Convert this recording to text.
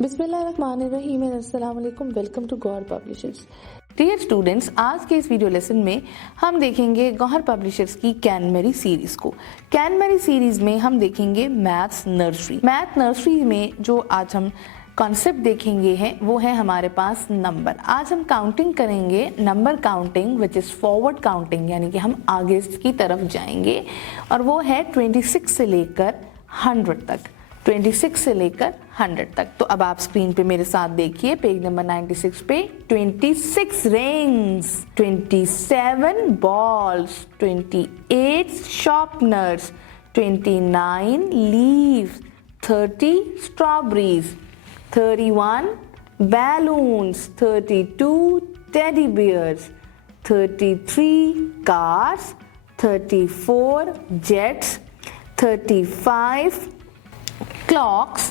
बिस्मिल्लाहिर्रहमानिर्रहीम, अस्सलाम वालेकुम, welcome to Gauhar publishers. Dear students, आज के इस वीडियो लेसन में हम देखेंगे गौहर पब्लिशर्स की कैनमेरी सीरीज़ को। कैनमेरी सीरीज़ में हम देखेंगे मैथ्स नर्सरी। मैथ नर्सरी में जो आज हम कॉन्सेप्ट देखेंगे हैं वो है हमारे पास नंबर। आज हम काउंटिंग करेंगे, number counting which is forward counting, यानी कि हम आगे की तरफ जाएंगे और वो है 26 से लेकर 100 तक। 26 से लेकर 100 तक। तो अब आप स्क्रीन पे मेरे साथ देखिए, पेज नंबर 96 पे 26 rings, 27 balls, 28 sharpeners, 29 leaves, 30 strawberries, 31 balloons, 32 teddy bears, 33 cars, 34 jets, 35 clocks,